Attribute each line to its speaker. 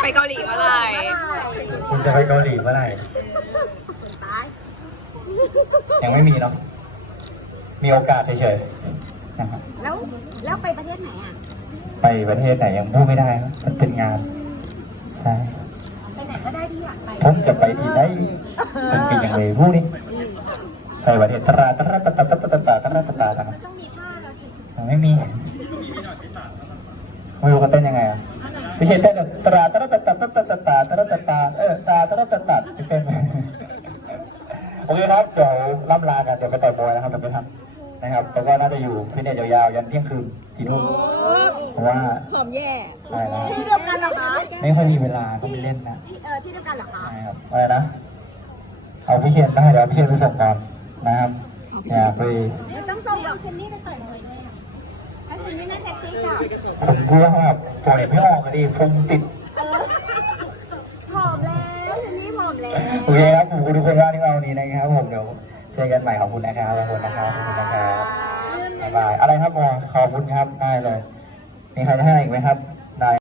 Speaker 1: ไปเกาหลีเมื่อไหร่
Speaker 2: คุณจะไปเกาหลีเมื่อไหร่ยังไม่มีเนาะมีโอกาสเฉยๆนะครับ
Speaker 3: แล้วไปประเทศไหนอ่ะ
Speaker 2: ไปประเทศไหนยังพูดไม่ได้ครับมันเป็นงานใช่
Speaker 3: ไปไหนก็ได้ที่อยากไป
Speaker 2: ผมจะไปที่ไหนมันเป็นอย่างไรพูดนี่ไปประเทศตราตราตราตราตราตราตราตราตราตรา
Speaker 3: ต้องมีท่าเราสิ
Speaker 2: ไม่มีไม่รู้เขาเต้นยังไงอ่ะไม่ใช่เต้นตราตราตราตราตราตราตราตราตราตราตราตราตราตราเต้นโอเคครับเดี๋ยวล่ำลากันเดี๋ยวไปต่อยมวยนะครับเดี๋ยวไปทำนะครับแต่ว่าน่าจะอยู่ฟิตเนสยาวๆยันเที่ยงคืน4 ทุ่มเพราะว่า
Speaker 1: หอมแย่
Speaker 2: อะไรนะ
Speaker 3: ที่เดียวกันเหรอคะ
Speaker 2: ไม่ค่อยมีเวลาก็ไปเล่นนะ
Speaker 3: ที่เดียวกันเหรอคะ
Speaker 2: ใช่ครับอะไรนะเอาพี่เชนได้เดี๋ยวเอาพี่เชนไปส่งก่อนนะครับอย่าไป
Speaker 3: ไม่ต้องส่งหรอกเชนนี่ไปต่อยมวยเลยถ้าเชนนี่นั่งแท็กซี่กลับ
Speaker 2: ผมพูดว่าแบบปล่อยไม่ออกอะดิพุงติด
Speaker 3: ผอมแล้วเชนนี่ผอมแล้ว
Speaker 2: โอเคครับผมขอบคุณทุกคนมากที่มาวันนี้นะครับผมเดี๋ยวเจอกันใหม่ขอบคุณนะครับขอบคุณนะครับขอบคุณนะครับบ๊ายบายอะไรครับหมอขอบคุณครับได้เลยมีใครจะให้อีกไหมครับได้